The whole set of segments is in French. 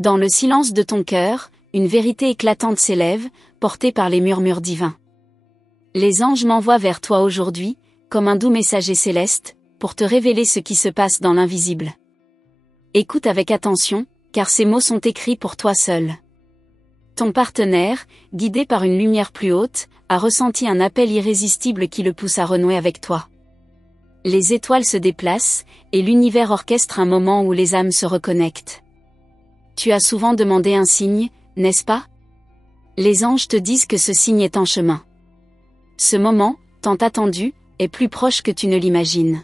Dans le silence de ton cœur, une vérité éclatante s'élève, portée par les murmures divins. Les anges m'envoient vers toi aujourd'hui, comme un doux messager céleste, pour te révéler ce qui se passe dans l'invisible. Écoute avec attention, car ces mots sont écrits pour toi seul. Ton partenaire, guidé par une lumière plus haute, a ressenti un appel irrésistible qui le pousse à renouer avec toi. Les étoiles se déplacent, et l'univers orchestre un moment où les âmes se reconnectent. Tu as souvent demandé un signe, n'est-ce pas? Les anges te disent que ce signe est en chemin. Ce moment, tant attendu, est plus proche que tu ne l'imagines.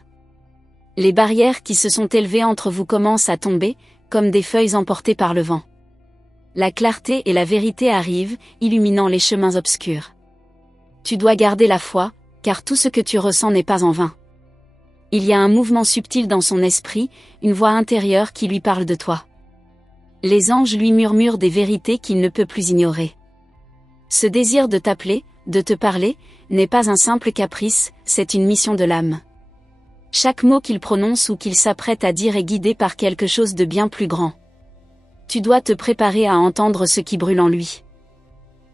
Les barrières qui se sont élevées entre vous commencent à tomber, comme des feuilles emportées par le vent. La clarté et la vérité arrivent, illuminant les chemins obscurs. Tu dois garder la foi, car tout ce que tu ressens n'est pas en vain. Il y a un mouvement subtil dans son esprit, une voix intérieure qui lui parle de toi. Les anges lui murmurent des vérités qu'il ne peut plus ignorer. Ce désir de t'appeler, de te parler, n'est pas un simple caprice, c'est une mission de l'âme. Chaque mot qu'il prononce ou qu'il s'apprête à dire est guidé par quelque chose de bien plus grand. Tu dois te préparer à entendre ce qui brûle en lui.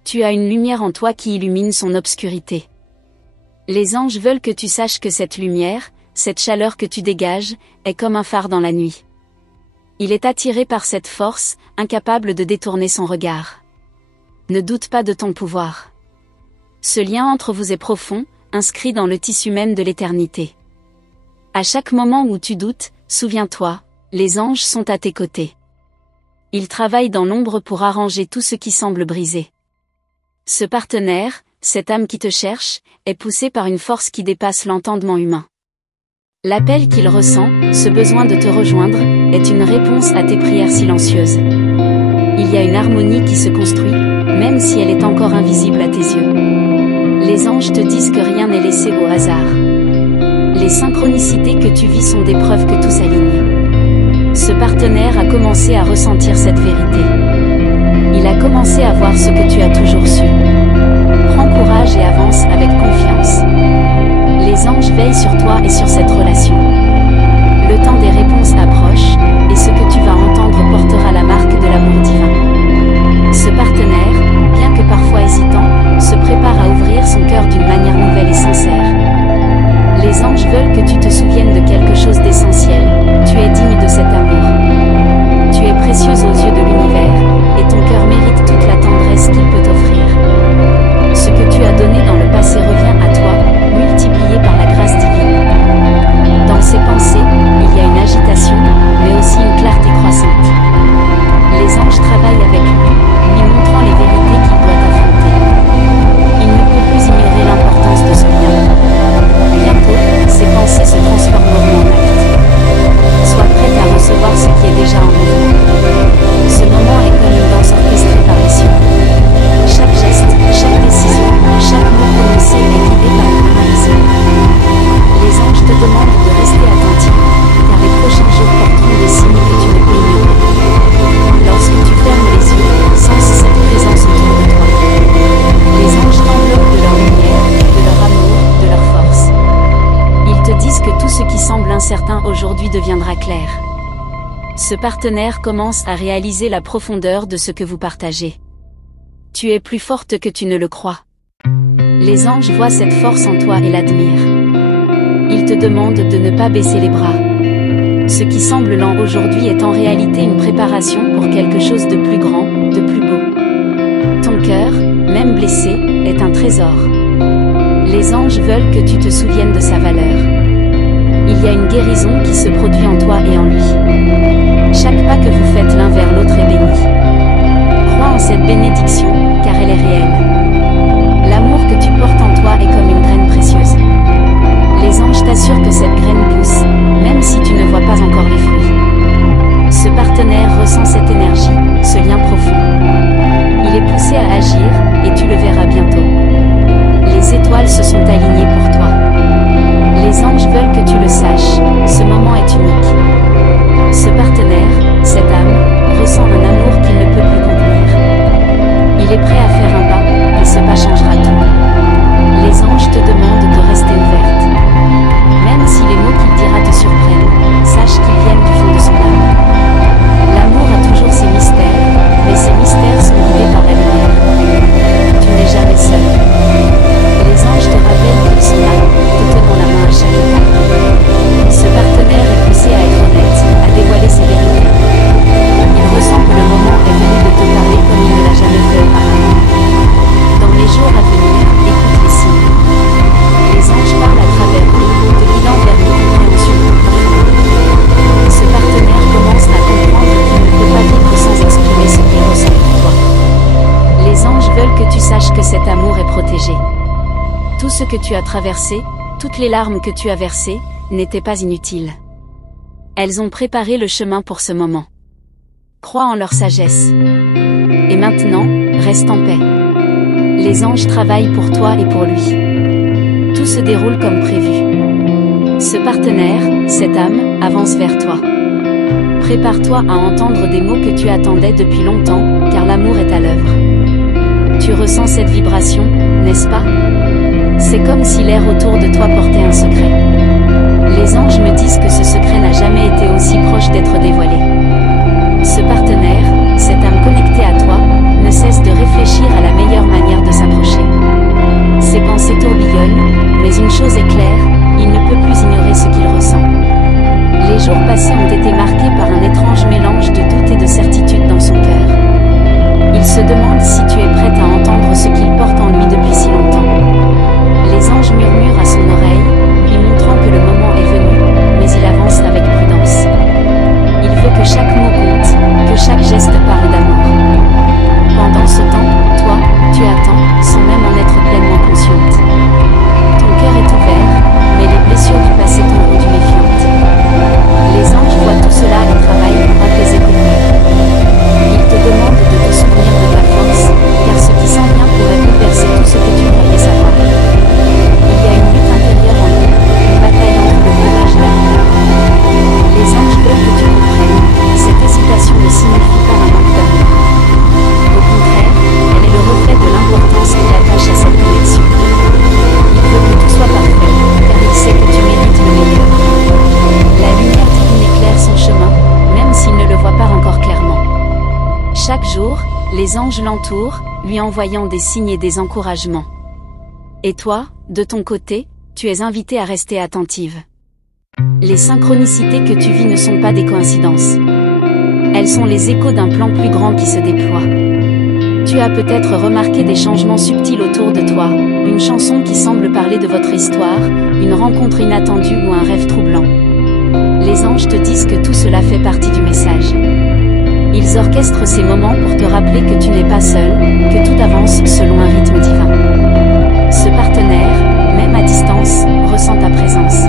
Tu as une lumière en toi qui illumine son obscurité. Les anges veulent que tu saches que cette lumière, cette chaleur que tu dégages, est comme un phare dans la nuit. Il est attiré par cette force, incapable de détourner son regard. Ne doute pas de ton pouvoir. Ce lien entre vous est profond, inscrit dans le tissu même de l'éternité. À chaque moment où tu doutes, souviens-toi, les anges sont à tes côtés. Ils travaillent dans l'ombre pour arranger tout ce qui semble brisé. Ce partenaire, cette âme qui te cherche, est poussé par une force qui dépasse l'entendement humain. L'appel qu'il ressent, ce besoin de te rejoindre, est une réponse à tes prières silencieuses. Il y a une harmonie qui se construit, même si elle est encore invisible à tes yeux. Les anges te disent que rien n'est laissé au hasard. Les synchronicités que tu vis sont des preuves que tout s'aligne. Ce partenaire a commencé à ressentir cette vérité. Il a commencé à voir ce que tu as toujours su. Prends courage et avance avec confiance. Les anges veillent sur toi et sur cette relation. Le temps des réponses approche, et ce que tu vas entendre portera la marque de l'amour divin. Ce partenaire, bien que parfois hésitant, se prépare à ouvrir son cœur d'une manière nouvelle et sincère. Les anges veulent que tu te souviennes de quelque chose d'essentiel. Tu es digne de cet amour. Tu es précieuse aux yeux de l'univers, et ton cœur mérite toute la tendresse qu'il peut t'offrir. Ce que tu as donné dans le passé revient à toi, multiplié par la grâce divine. Dans ses pensées, il y a une agitation, mais aussi une clarté croissante. Les anges travaillent avec lui montrant les vérités qu'il doit affronter. Il ne peut plus ignorer l'importance de ce lien. Bientôt, ses pensées se transformeront en actes. Sois prête à recevoir ce qui est déjà en mouvement. Ce moment est comme une danse orchestrée par les cieux. Chaque geste, chaque décision, chaque mot prononcé est guidé par une main invisible. Les anges te demandent de rester attentif, car les prochains jours porteront des signes que tu ne peux ignorer. Lorsque tu fermes les yeux, sens cette présence autour de toi. Les anges t'enveloppent de leur lumière, de leur amour, de leur force. Ils te disent que tout ce qui semble incertain aujourd'hui deviendra clair. Ce partenaire commence à réaliser la profondeur de ce que vous partagez. Tu es plus forte que tu ne le crois. Les anges voient cette force en toi et l'admirent. Ils te demandent de ne pas baisser les bras. Ce qui semble lent aujourd'hui est en réalité une préparation pour quelque chose de plus grand, de plus beau. Ton cœur, même blessé, est un trésor. Les anges veulent que tu te souviennes de sa valeur. Il y a une guérison qui se produit en toi et en lui. Chaque pas que vous faites l'un vers l'autre est béni. Crois en cette bénédiction, car elle est réelle. L'amour que tu portes en toi est comme une graine précieuse. Les anges t'assurent que cette graine pousse, même si tu ne vois pas encore les fruits. Ce partenaire ressent cette énergie, ce lien profond. Il est poussé à agir, et tu le verras bientôt. Les étoiles se sont alignées pour toi. Les anges veulent que tu le saches, ce moment est unique. Ce partenaire, cette âme, ressent un amour qu'il ne peut plus contenir. Il est prêt à faire un pas, et ce pas changera tout. Les anges te demandent de rester ouverte. Même si les mots qu'il dira te surprennent, sache qu'ils viennent du fond de son âme. L'amour a toujours ses mystères, que tu saches que cet amour est protégé. Tout ce que tu as traversé, toutes les larmes que tu as versées, n'étaient pas inutiles. Elles ont préparé le chemin pour ce moment. Crois en leur sagesse. Et maintenant, reste en paix. Les anges travaillent pour toi et pour lui. Tout se déroule comme prévu. Ce partenaire, cette âme, avance vers toi. Prépare-toi à entendre des mots que tu attendais depuis longtemps, car l'amour est à l'œuvre. Tu ressens cette vibration, n'est-ce pas? C'est comme si l'air autour de toi portait un secret. Les anges me disent que ce secret n'a jamais été aussi proche d'être dévoilé. Ce partenaire, cette âme connectée à toi, ne cesse de réfléchir à la meilleure manière de s'approcher. Ses pensées tourbillonnent, mais une chose est claire, il ne peut plus ignorer ce qu'il ressent. Les jours passés ont été marqués par un étrange mélange de doute et de certitude dans son cœur. Il se demande si tu es prête à entendre ce qu'il porte en lui depuis si longtemps. Les anges murmurent à son oreille, lui montrant que le moment est venu, mais il avance avec prudence. Il veut que chaque mot compte, que chaque geste parle d'amour. Pendant ce temps, toi, tu attends, sans même en être pleinement consciente. Ton cœur est ouvert, mais les blessures du passé t'ont rendu méfiante. Les anges voient tout cela et travaillent pour apaiser tes peurs. Ils te demandent de te souvenir de ta force, car ce qui s'en vient pourrait bouleverser tout ce que tu croyais savoir. Il y a une lutte intérieure en nous, une bataille entre le courage et la peur. Les anges veulent que tu comprennes, cette hésitation ne signifie pas un manque d'amour. Au contraire, elle est le reflet de l'importance qu'il attache à cette connexion. Il veut que tout soit parfait, car il sait que tu mérites le meilleur. La lumière divine éclaire son chemin, même s'il ne le voit pas encore clairement. Chaque jour, les anges l'entourent, lui envoyant des signes et des encouragements. Et toi, de ton côté, tu es invité à rester attentive. Les synchronicités que tu vis ne sont pas des coïncidences. Elles sont les échos d'un plan plus grand qui se déploie. Tu as peut-être remarqué des changements subtils autour de toi, une chanson qui semble parler de votre histoire, une rencontre inattendue ou un rêve troublant. Les anges te disent que tout cela fait partie du message. Ils orchestrent ces moments pour te rappeler que tu n'es pas seul, que tout avance selon un rythme divin. Ce partenaire, même à distance, ressent ta présence.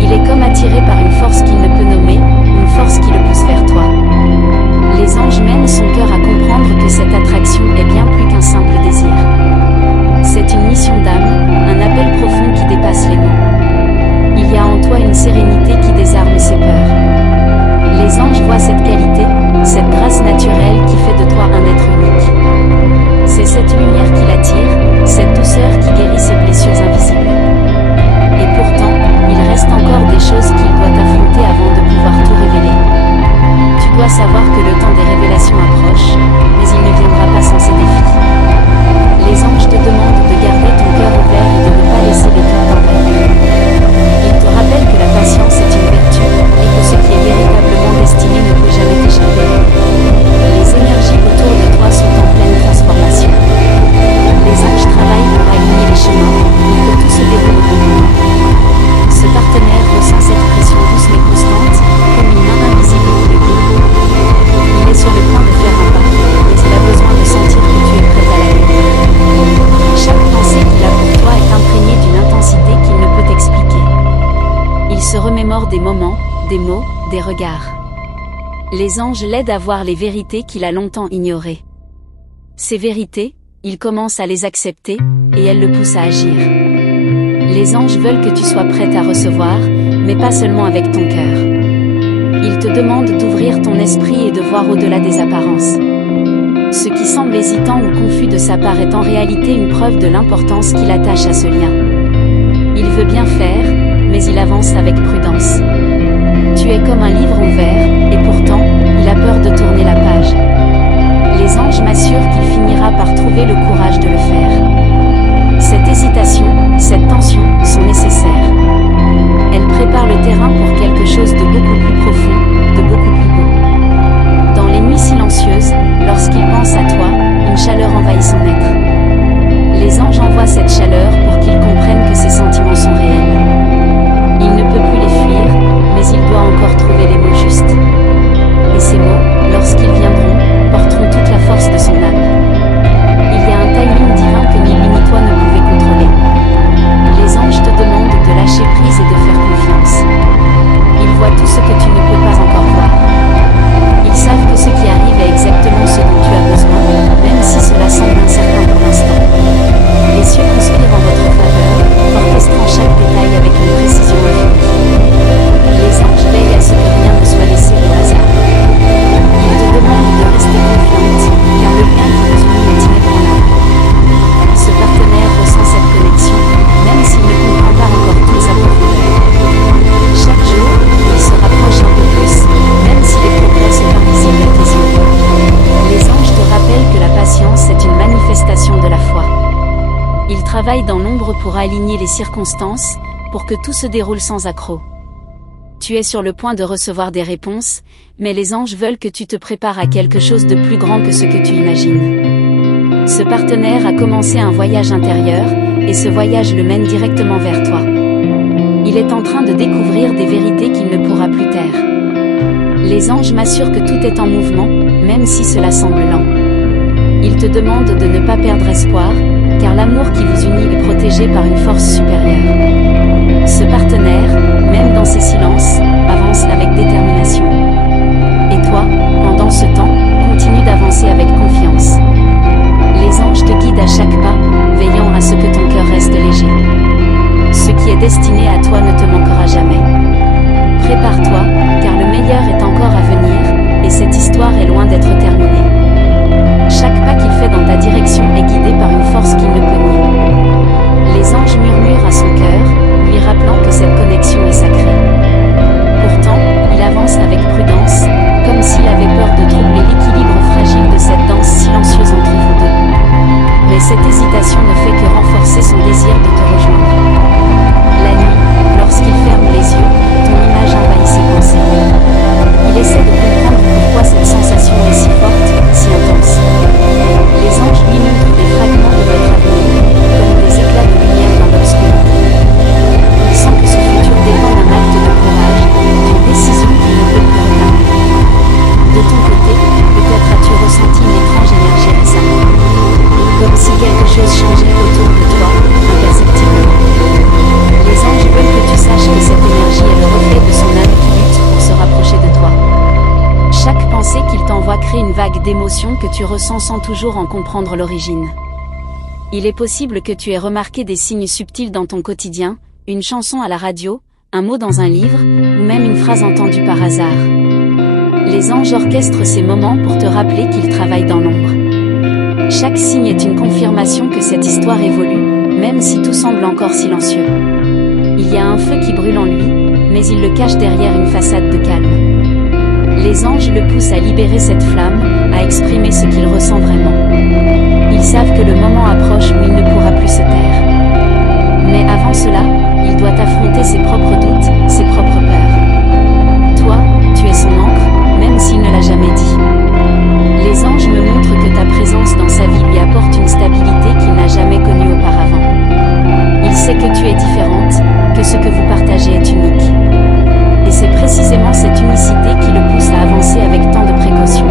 Il est comme attiré par une force qu'il ne peut nommer, une force qui le pousse vers toi. Les anges mènent son cœur à comprendre que cette attraction est bien plus qu'un simple désir. C'est une mission d'âme, un appel profond qui dépasse les mots. Il y a en toi une sérénité qui désarme ses peurs. Les anges voient cette qualité, cette grâce naturelle qui fait de toi un être unique. C'est cette lumière qui l'attire, cette douceur qui guérit ses blessures invisibles. Et pourtant, il reste encore des choses qu'il doit affronter avant de pouvoir tout révéler. Tu dois savoir que le temps des révélations approche, mais il ne viendra pas sans ses défis. Les anges te demandent de garder ton cœur ouvert et de ne pas laisser les doutes t'envahir. Ils te rappellent que la patience est une vertu, et que ce qui est véritablement destiné ne peut jamais t'échapper. Les énergies autour de toi sont en pleine transformation. Les anges travaillent pour aligner les chemins, et que tout se déroule convenablement. Ce partenaire ressent cette pression douce mais constante, comme une main invisible qui le guide. Il est sur le point de faire un pas, mais il a besoin de sentir que tu es prête à l'accueillir. Chaque pensée qu'il a pour toi est imprégnée d'une intensité qu'il ne peut expliquer. Il se remémore des moments, des mots, des regards. Les anges l'aident à voir les vérités qu'il a longtemps ignorées. Ces vérités, il commence à les accepter, et elles le poussent à agir. Les anges veulent que tu sois prête à recevoir, mais pas seulement avec ton cœur. Ils te demandent d'ouvrir ton esprit et de voir au-delà des apparences. Ce qui semble hésitant ou confus de sa part est en réalité une preuve de l'importance qu'il attache à ce lien. Il veut bien faire, mais il avance avec prudence. Tu es comme un livre ouvert, et pourtant, il a peur de tourner la page. Les anges m'assurent qu'il finira par trouver le courage de le faire. Cette hésitation, cette tension, sont nécessaires. Elles préparent le terrain pour quelque chose de beaucoup plus profond, de beaucoup plus beau. Dans les nuits silencieuses, lorsqu'il pense à toi, une chaleur envahit son être. Les anges envoient cette chaleur pour qu'il comprenne que ses sentiments sont réels. Il ne peut plus les fuir, mais il doit encore trouver les mots justes. Et ces mots, lorsqu'ils viendront, porteront toute la force de son âme. Il y a un travaillent dans l'ombre pour aligner les circonstances, pour que tout se déroule sans accroc. Tu es sur le point de recevoir des réponses, mais les anges veulent que tu te prépares à quelque chose de plus grand que ce que tu imagines. Ce partenaire a commencé un voyage intérieur, et ce voyage le mène directement vers toi. Il est en train de découvrir des vérités qu'il ne pourra plus taire. Les anges m'assurent que tout est en mouvement, même si cela semble lent. Ils te demandent de ne pas perdre espoir, car l'amour qui vous unit est protégé par une force supérieure. Ce partenaire, même dans ses silences, avance avec détermination. Et toi, pendant ce temps, continue d'avancer avec confiance. Les anges te guident à chaque pas, veillant à ce que ton cœur reste léger. Ce qui est destiné à toi ne te manquera jamais. Prépare-toi, car le meilleur est encore à venir, et cette histoire est loin d'être terminée. Chaque pas qu'il fait dans ta direction est guidé par une force qu'il ne peut nier. Les anges murmurent à son cœur, lui rappelant que cette connexion est sacrée. Pourtant, il avance avec prudence, comme s'il avait peur de troubler l'équilibre fragile de cette danse silencieuse entre vous deux. Mais cette hésitation ne fait que renforcer son désir de te rejoindre. La nuit, lorsqu'il ferme les yeux, ton image envahit ses pensées. Il essaie de comprendre pourquoi cette sensation est si forte, si intense. Les anges lui montrent des fragments de votre avenir, comme des éclats de lumière dans l'obscurité. Il sent que ce futur dépend d'un acte de courage, d'une décision qu'il ne peut plus retarder. De ton côté, peut-être as-tu ressenti une étrange énergie récemment. Comme si quelque chose changeait autour de toi, imperceptiblement. Les anges veulent que tu saches que cette énergie est le reflet de son âme qui lutte pour se rapprocher de toi. Chaque pensée qu'il t'envoie crée une vague d'émotions que tu ressens sans toujours en comprendre l'origine. Il est possible que tu aies remarqué des signes subtils dans ton quotidien, une chanson à la radio, un mot dans un livre, ou même une phrase entendue par hasard. Les anges orchestrent ces moments pour te rappeler qu'ils travaillent dans l'ombre. Chaque signe est une confirmation que cette histoire évolue, même si tout semble encore silencieux. Il y a un feu qui brûle en lui, mais il le cache derrière une façade de calme. Les anges le poussent à libérer cette flamme, à exprimer ce qu'il ressent vraiment. Ils savent que le moment approche où il ne pourra plus se taire. Mais avant cela, il doit affronter ses propres doutes, ses propres peurs. Toi, tu es son encre, même s'il ne l'a jamais dit. Les anges me montrent que ta présence dans sa vie lui apporte une stabilité qu'il n'a jamais connue auparavant. Il sait que tu es différente, que ce que vous partagez est unique. Et c'est précisément cette unicité qui le pousse à avancer avec tant de précaution.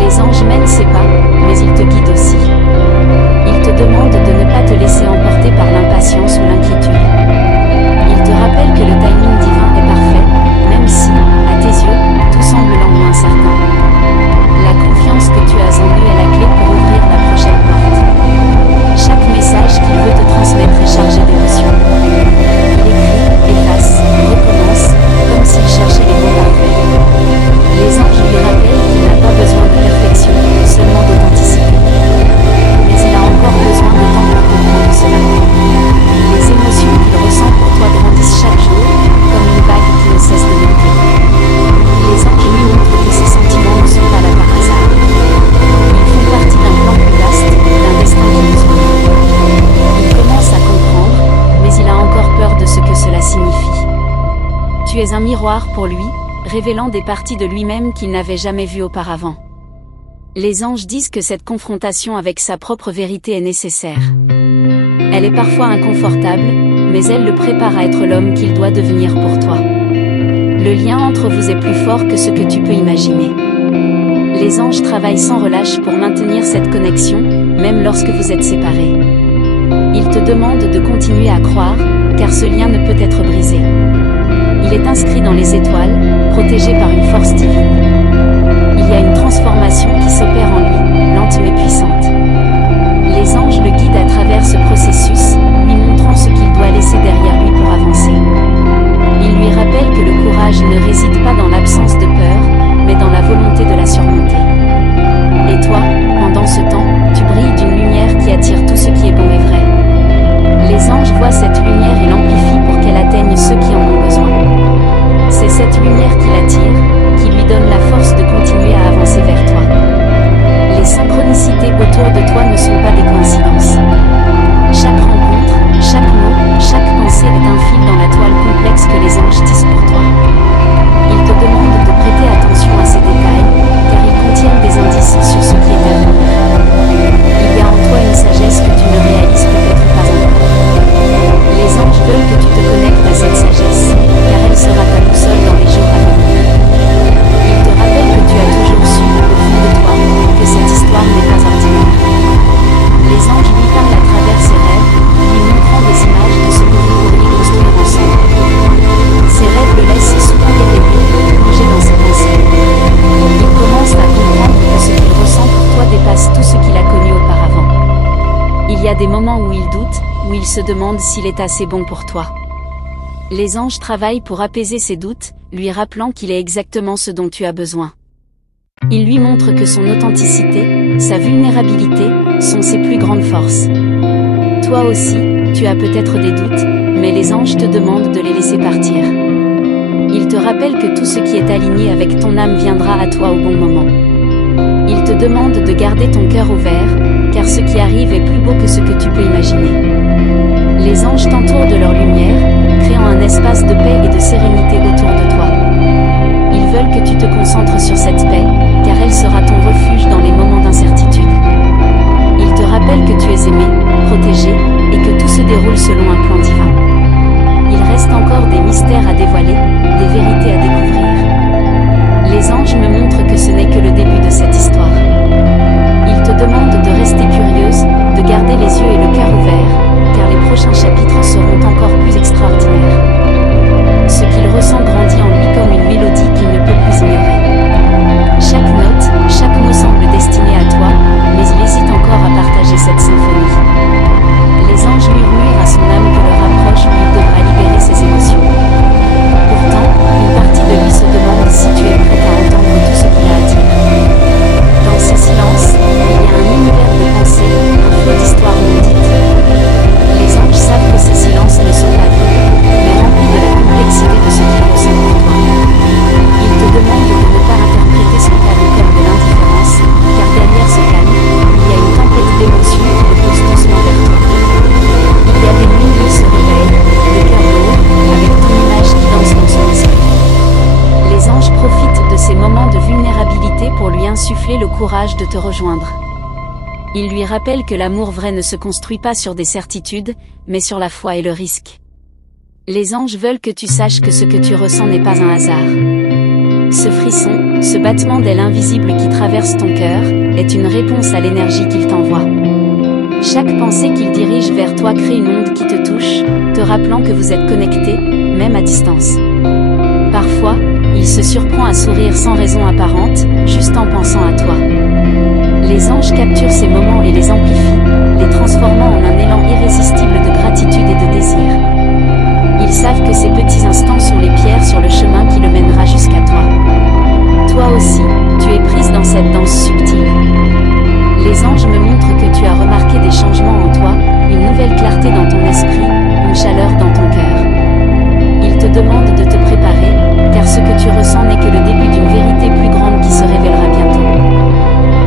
Les anges mènent ses pas, mais ils te guident aussi. Ils te demandent de ne pas te laisser emporter par l'impatience ou l'inquiétude. Ils te rappellent que le timing divin est parfait, même si, à tes yeux, tout semble lent ou incertain. La confiance que tu as en eux est la clé pour ouvrir la prochaine porte. Chaque message qu'il veut te transmettre est chargé d'émotion. Il écrit, efface, recommence, comme s'il cherchait les mots parfaits. Les anges lui rappellent qu'il n'a pas besoin de perfection, seulement d'authenticité. Mais il a encore besoin de temps pour comprendre cela. Les émotions qu'il ressent pour toi grandissent chaque jour, comme une vague qui ne cesse de monter. Les anges lui montrent que ces sentiments ne sont pas là par hasard. Ils font partie d'un plan plus vaste, d'un destin qui nous unit. Il commence à comprendre, mais il a encore peur de ce que cela signifie. Tu es un miroir pour lui, révélant des parties de lui-même qu'il n'avait jamais vues auparavant. Les anges disent que cette confrontation avec sa propre vérité est nécessaire. Elle est parfois inconfortable, mais elle le prépare à être l'homme qu'il doit devenir pour toi. Le lien entre vous est plus fort que ce que tu peux imaginer. Les anges travaillent sans relâche pour maintenir cette connexion, même lorsque vous êtes séparés. Ils te demandent de continuer à croire, car ce lien ne peut être brisé. Il est inscrit dans les étoiles, protégé par une force divine. Il y a une transformation qui s'opère en lui, lente mais puissante. Les anges le guident à travers ce processus, lui montrant ce qu'il doit laisser derrière lui pour avancer. Ils lui rappellent que le courage ne réside pas dans l'absence de peur, mais dans la volonté de la surmonter. Et toi, pendant ce temps, tu brilles d'une lumière qui attire tout ce qui est bon et vrai. Les anges voient cette lumière et l'amplifient pour qu'elle atteigne ceux qui en ont besoin. C'est cette lumière qui l'attire, qui lui donne la force de continuer à avancer vers toi. Les synchronicités autour de toi ne sont pas des coïncidences. Chaque qu'il y a des moments où il doute, où il se demande s'il est assez bon pour toi. Les anges travaillent pour apaiser ses doutes, lui rappelant qu'il est exactement ce dont tu as besoin. Ils lui montrent que son authenticité, sa vulnérabilité, sont ses plus grandes forces. Toi aussi, tu as peut-être des doutes, mais les anges te demandent de les laisser partir. Ils te rappellent que tout ce qui est aligné avec ton âme viendra à toi au bon moment. Ils te demandent de garder ton cœur ouvert, car ce qui arrive est plus beau que ce que tu peux imaginer. Les anges t'entourent de leur lumière, créant un espace de paix et de sérénité autour de toi. Ils veulent que tu te concentres sur cette paix, car elle sera ton refuge dans les moments d'incertitude. Ils te rappellent que tu es aimé, protégé, et que tout se déroule selon un plan divin. Il reste encore des mystères à dévoiler, des vérités à découvrir. Les anges me montrent que ce n'est que le début de cette histoire. Ils te demandent de rester curieuse, de garder les yeux et le cœur ouverts, car les prochains chapitres seront encore plus extraordinaires. Ce qu'il ressent grandit en lui comme une mélodie qu'il ne peut plus ignorer. Chaque note, chaque mot semble destiné à toi, mais il hésite encore à partager cette symphonie. Les anges murmurent à son âme que leur approche lui devra libérer ses émotions. Pourtant, une partie de lui se demande si tu es prête à entendre tout ce qu'il a à dire. Dans ces silences, il y a un univers de pensées, un flot d'histoires non dites. Les anges savent que ces silences ne sont pas vides, mais remplis de la complexité de ce qu'ils ressentent pour toi. Ils te demandent de ne pas interpréter son calme comme de l'indifférence, car derrière ce calme, il y a une tempête d'émotions qui le pousse doucement vers toi. Il y a des nuits où il se réveille, le cœur lourd, avec ton image qui danse dans son esprit. Les anges profitent de ces moments de vulnérabilité pour lui insuffler le courage de te rejoindre. Ils lui rappellent que l'amour vrai ne se construit pas sur des certitudes, mais sur la foi et le risque. Les anges veulent que tu saches que ce que tu ressens n'est pas un hasard. Ce frisson, ce battement d'aile invisible qui traverse ton cœur, est une réponse à l'énergie qu'il t'envoie. Chaque pensée qu'il dirige vers toi crée une onde qui te touche, te rappelant que vous êtes connectés, même à distance. Parfois, il se surprend à sourire sans raison apparente, juste en pensant à toi. Les anges capturent ces moments et les amplifient, les transformant en un élan irrésistible de gratitude et de désir. Ils savent que ces petits instants sont les pierres sur le chemin qui le mènera jusqu'à toi. Toi aussi, tu es prise dans cette danse subtile. Les anges me montrent que tu as remarqué des changements en toi, une nouvelle clarté dans ton esprit, une chaleur dans ton cœur. Ils te demandent de te préparer, car ce que tu ressens n'est que le début d'une vérité plus grande qui se révélera bientôt.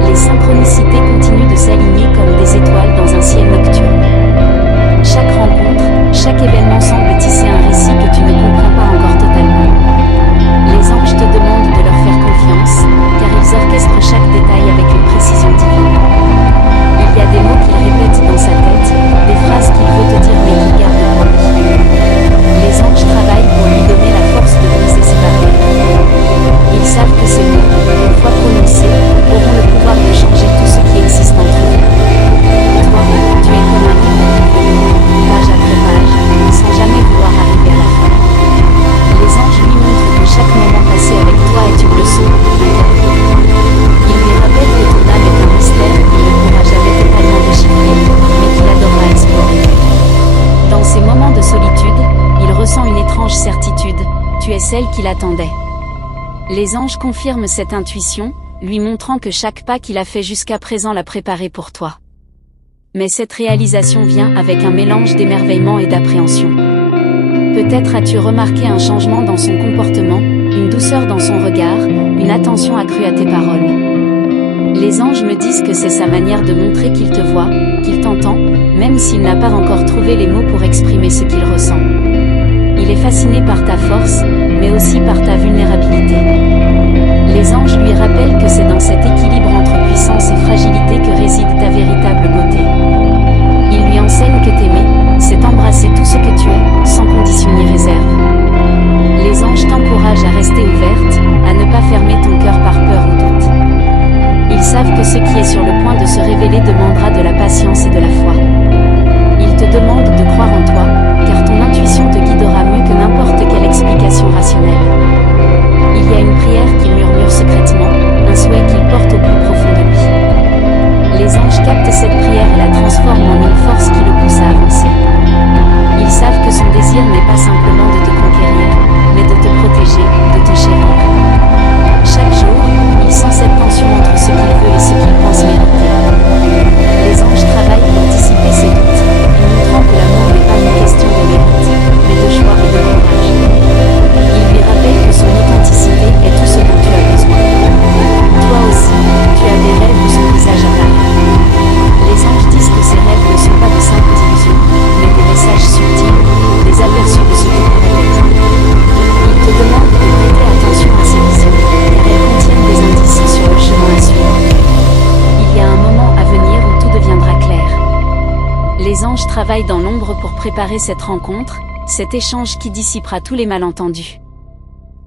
Les synchronicités continuent de s'aligner comme des étoiles dans un ciel nocturne. Chaque rencontre, chaque événement semble tisser un récit que tu ne comprends pas encore totalement. Les anges te demandent de leur faire confiance, car ils orchestrent chaque détail avec une précision divine. Il y a des mots qu'il répète dans sa tête, des phrases qu'il veut te dire mais qu'il garde pour lui. Les anges travaillent pour lui donner la force de briser ses barrières. Ils savent que ces mots, une fois prononcés, auront le pouvoir de changer tout ce qui existe entre eux. Toi, tu es comme un livre, page après page, sans jamais vouloir arriver à la fin. Les anges lui montrent que chaque moment passé avec toi est une leçon, Ils lui rappellent que ton âme est un mystère qu'il ne pourra jamais totalement déchiffrer, mais qu'il adorera explorer. Dans ces moments de solitude, il ressent une étrange certitude, tu es celle qu'il attendait. Les anges confirment cette intuition, lui montrant que chaque pas qu'il a fait jusqu'à présent l'a préparé pour toi. Mais cette réalisation vient avec un mélange d'émerveillement et d'appréhension. Peut-être as-tu remarqué un changement dans son comportement, une douceur dans son regard, une attention accrue à tes paroles. Les anges me disent que c'est sa manière de montrer qu'il te voit, qu'il t'entend, même s'il n'a pas encore trouvé les mots pour exprimer ce qu'il ressent. Il est fasciné par ta force, mais aussi par ta vulnérabilité. Les anges lui rappellent que c'est dans cet équilibre entre puissance et fragilité que réside ta véritable beauté. Ils lui enseignent que t'aimer, c'est embrasser tout ce que tu es, sans condition ni réserve. Les anges t'encouragent à rester ouverte, à ne pas fermer ton cœur par peur ou doute. Ils savent que ce qui est sur le point de se révéler demandera de la patience et de la foi. Ils te demandent de croire en toi, car ton intuition te guidera mieux que n'importe quelle explication rationnelle. Il y a une prière qu'il murmure secrètement, un souhait qu'il porte au plus profond de lui. Les anges captent cette prière et la transforment en une anges travaillent dans l'ombre pour préparer cette rencontre, cet échange qui dissipera tous les malentendus.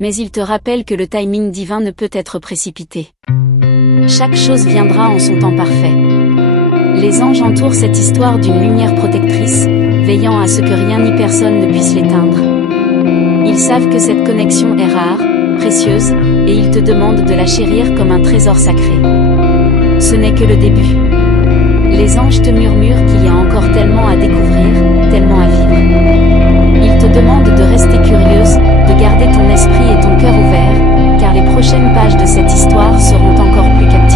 Mais ils te rappellent que le timing divin ne peut être précipité. Chaque chose viendra en son temps parfait. Les anges entourent cette histoire d'une lumière protectrice, veillant à ce que rien ni personne ne puisse l'éteindre. Ils savent que cette connexion est rare, précieuse, et ils te demandent de la chérir comme un trésor sacré. Ce n'est que le début. Les anges te murmurent qu'il y a encore tellement à découvrir, tellement à vivre. Ils te demandent de rester curieuse, de garder ton esprit et ton cœur ouverts, car les prochaines pages de cette histoire seront encore plus captivantes.